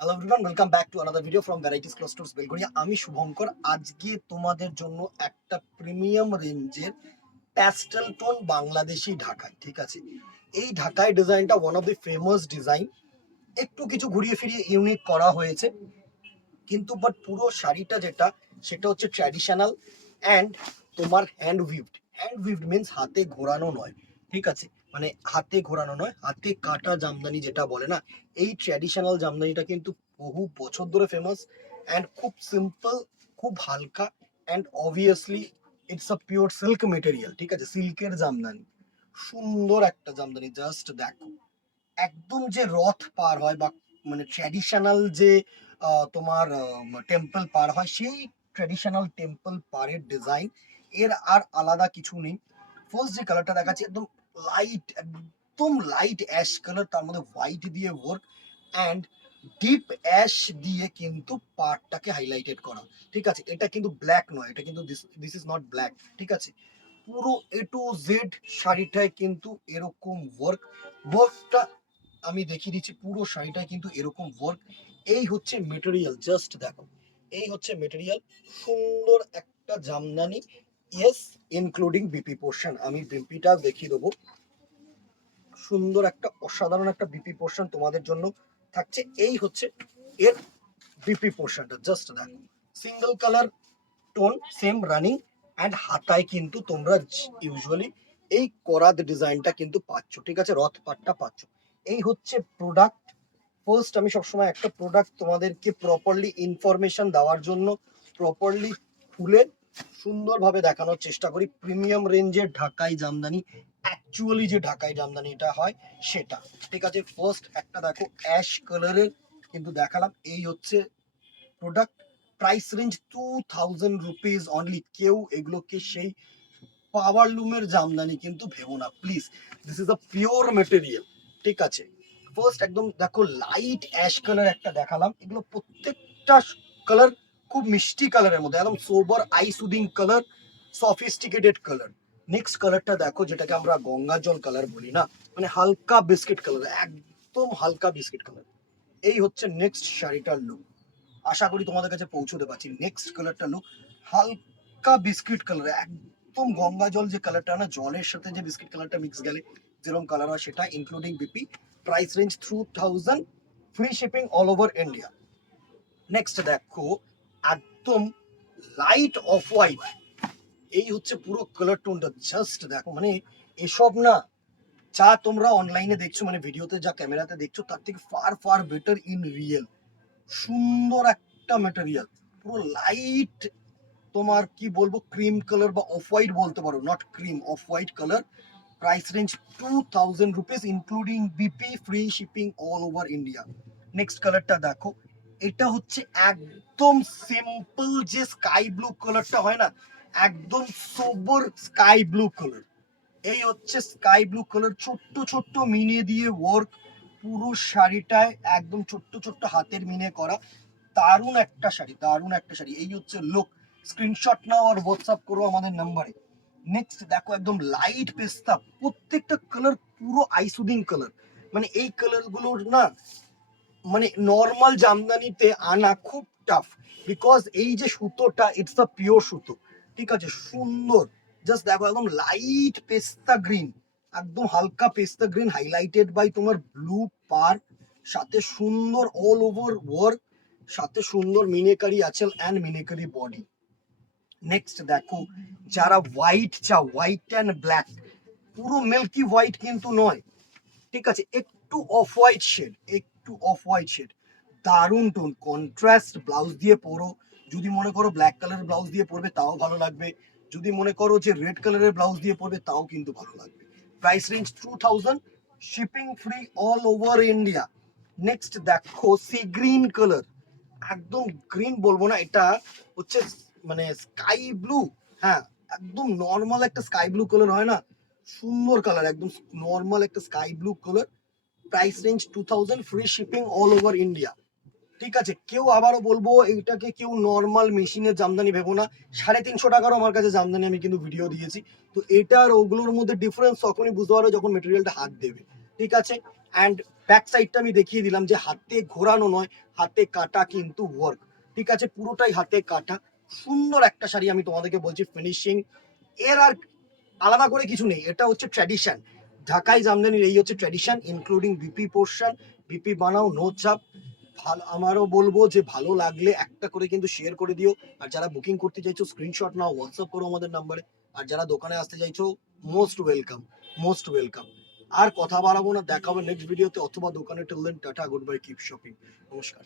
Hello everyone, welcome back to another video from varieties clusters Belgharia. আমি শুভঙ্কর। আজকে তোমাদের জন্য একটা প্রিমিয়াম রেঞ্জের প্যাস্টেল টোন বাংলাদেশি ঢাকাই, ঠিক আছে। এই ঢাকাই ডিজাইনটা one of the famous design. একটু কিছু ঘুরিয়ে ফিরিয়ে ইউনিক করা হয়েছে, কিন্তু বাট পুরো শাড়িটা যেটা সেটা হচ্ছে ট্র্যাডিশনাল অ্যান্ড তোমার হ্যান্ড উইভড মিনস হাতে ঘোরানো নয়, ঠিক আছে। মানে হাতে ঘোরানো নয়, হাতে কাটা জামদানি যেটা বলে না, এই ট্র্যাডিশনাল জামদানিটা কিন্তু বহু বছর ধরে ফেমাস অ্যান্ড খুব সিম্পল, খুব হালকা and obviously it's a pure silk material, ঠিক আছে। সিল্কের জামদানি, সুন্দর একটা জামদানি। জাস্ট দেখো, একদম যে রথ পার হয় বা মানে ট্র্যাডিশনাল যে তোমার টেম্পল পার হয়, সেই ট্র্যাডিশনাল টেম্পল পারের ডিজাইন, এর আর আলাদা কিছু নেই। ফার্স্ট যে কালারটা দেখাচ্ছি, একদম লাইট অ্যাশ কালার, তার মধ্যে হোয়াইট দিয়ে ওয়ার্ক অ্যান্ড ডিপ অ্যাশ দিয়ে কিন্তু পার্টটাকে হাইলাইটেড করা, ঠিক আছে। এটা কিন্তু ব্ল্যাক নয়, এটা কিন্তু দিস ইজ নট ব্ল্যাক, ঠিক আছে। পুরো এ টু জেড শাড়িটায় কিন্তু এরকম ওয়ার্কটা আমি দেখিয়ে দিচ্ছি। পুরো শাড়িটায় কিন্তু এরকম ওয়ার্ক। এই হচ্ছে মেটেরিয়াল, জাস্ট দেখো, এই হচ্ছে মেটেরিয়াল। সুন্দর একটা Jamdani, yes, including BP portion. আমি বিপিটা দেখিয়ে দেবো। সুন্দর একটা অসাধারণ একটা বিপি পোর্শন তোমাদের জন্য থাকছে। এই হচ্ছে এর বিপি পোর্শনটা, জাস্ট দেখো, single colour tone, same running and হাতায় কিন্তু তোমরা ইউজুয়ালি এই করাত ডিজাইনটা কিন্তু পাচ্ছ, ঠিক আছে। রথ পাটটা পাচ্ছ। এই হচ্ছে প্রোডাক্ট। ফার্স্ট আমি সবসময় একটা প্রোডাক্ট তোমাদেরকে প্রপারলি ইনফরমেশন দেওয়ার জন্য প্রপারলি খুলে সুন্দরভাবে দেখানোর চেষ্টা করি। প্রিমিয়াম রেঞ্জের ঢাকাই জামদানি, অ্যাকচুয়ালি যে ঢাকাই জামদানিটা হয় সেটা, ঠিক আছে। ফার্স্ট একটা দেখো, অ্যাশ কালারের কিন্তু দেখালাম। এই হচ্ছে product. Price range 2000 rupees only. কেউ এগুলোকে সেই পাওয়ার লুমের জামদানি কিন্তু ভেবো না please. This is a pure material, ঠিক আছে। ফার্স্ট একদম দেখো, লাইট অ্যাশ কালার একটা দেখালাম। এগুলো প্রত্যেকটা কালার খুব মিষ্টি কালারের মধ্যে, একদম sober eye soothing colour, sophisticated colour. Next কালারটা দেখো, যেটাকে আমরা গঙ্গা জল কালার বলি না, মানে হালকা বিস্কিট কালার, একদম হালকা বিস্কিট কালার। এই হচ্ছে নেক্সট শাড়িটার লুক। আশা করি তোমাদের কাছে পৌঁছতে পারছি। নেক্সট কালারটা লুক, হালকা বিস্কিট কালার, একদম গঙ্গা জল যে কালারটা না, জলের সাথে যে বিস্কিট কালারটা মিক্স গেলে যেরকম কালার হয় সেটা, including BP. Price range 2000, free shipping all over India. Next দেখো, একদম লাইট অফ হোয়াইট। এই হচ্ছে পুরো কালার টোনটা, জাস্ট দেখো, মানে এসব না যা তোমরা অনলাইনে দেখছো, মানে ভিডিওতে যা ক্যামেরাতে দেখছো, তার থেকে far far better in real. সুন্দর একটা মেটেরিয়াল, পুরো লাইট, তোমার কি বলবো, ক্রিম কালার বা অফ হোয়াইট বলতে পারো, not cream, off white colour. Price range 2000 rupees, including BP, free shipping all over India. Next কালারটা দেখো, এটা হচ্ছে একদম সিম্পল যে স্কাই ব্লু কালারটা হয় না, একদম সোবর স্কাই ব্লু কালার। এই হচ্ছে স্কাই ব্লু কালার, ছোট্ট ছোট্ট মিনে দিয়ে ওয়ার্ক, পুরো শাড়িটায় একদম ছোট্ট ছোট্ট হাতের মিনে করা। দারুণ একটা শাড়ি, দারুণ একটা শাড়ি। এই হচ্ছে লুক। স্ক্রিনশট নাও আর হোয়াটসঅ্যাপ করো আমাদের নাম্বারে। নেক্সট দেখো, একদম লাইট পেস্তা, প্রত্যেকটা কালার পুরো আইসুদিং কালার। মানে এই কালার গুলোর না, মানে নর্মাল জামদানিতে আনা খুব টাফ, বিকজ এই যে সুতোটা, ইটস আ পিওর সুতো, ঠিক আছে। সুন্দর, জাস্ট দেখো, একদম লাইট পেস্তা গ্রিন, একদম হালকা পেস্তা গ্রিন, হাইলাইটেড বাই তোমার ব্লু পার, সাথে সুন্দর অল ওভার ওয়ার্ক, সাথে সুন্দর মিনেকারি আঁচল অ্যান্ড মিনেকারি বডি। নেক্সট দেখো, যারা হোয়াইট চাও, হোয়াইট অ্যান্ড ব্ল্যাক, পুরো মিল্কি হোয়াইট কিন্তু নয়, ঠিক আছে, একটু অফ হোয়াইট শেড, একটু অফ হোয়াইট শেড। দারুণ টোন, কন্ট্রাস্ট ব্লাউজ দিয়ে পরো। যদি মনে করো ব্ল্যাক কালারের ব্লাউজ দিয়ে পরবে তাও ভালো লাগবে, যদি মনে করো যে রেড কালারের ব্লাউজ দিয়ে পরবে তাও কিন্তু ভালো লাগবে। Price range 2000, shipping free all over India. Next দেখো, সি গ্রিন কালার, একদম গ্রিন বলবো না, এটা হচ্ছে মানে স্কাই ব্লু। হ্যাঁ, একদম নর্মাল একটা স্কাই ব্লু কালার হয় না, সুন্দর কালার, একদম নর্মাল একটা sky blue colour. Price range 2000, free shipping all over India, ঠিক আছে। কেউ আবারও বলবো, এইটাকে কেউ নর্মাল মেশিনের জামদানি ভেবো না। 350 টাকারও আমার কাছে জামদানি আমি কিন্তু ভিডিও দিয়েছি। তো এটার ওগুলোর মধ্যে ডিফারেন্স তখনই বুঝতে পারবে যখন মেটেরিয়ালটা হাত দেবে, ঠিক আছে। অ্যান্ড ব্যাক সাইডটা আমি দেখিয়ে দিলাম যে হাতে ঘোরানো নয়, হাতে কাটা কিন্তু ওয়ার্ক, ঠিক আছে, পুরোটাই হাতে কাটা। সুন্দর একটা শাড়ি, আমি তোমাদেরকে বলছি ফিনিশিং এর আর আলাদা করে কিছু নেই, এটা হচ্ছে ট্র্যাডিশন। ঢাকাই জামদানির এই হচ্ছে tradition, including BP portion. BP বানাও, নো চাপ। ভালো, আমারও বলবো যে ভালো লাগলে একটা করে কিন্তু শেয়ার করে দিও। আর যারা বুকিং করতে চাইছো স্ক্রিনশট নাও, হোয়াটসঅ্যাপ করো আমাদের নাম্বারে। আর যারা দোকানে আসতে চাইছো মোস্ট ওয়েলকাম, মোস্ট ওয়েলকাম। আর কথা বাড়াবো না, দেখা হবে নেক্সট ভিডিওতে অথবা দোকানে। Till then tata, good bye, keep shopping, নমস্কার।